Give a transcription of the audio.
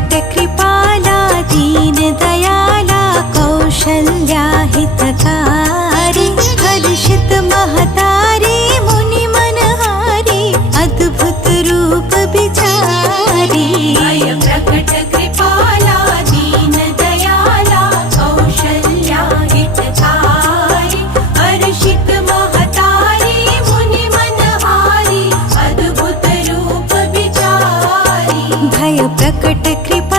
प्रकट कृपाला दीन दयाला कौशल्या हितकारी हर्षित महतारी मुनि मनहारी अद्भुत रूप बिचारी। प्रकट कृपाला दीन दयाला कौशल्या हितकारी हर्षित महतारी मुनि मनहारी अद्भुत रूप बिचारी। भय प्रकट कृपा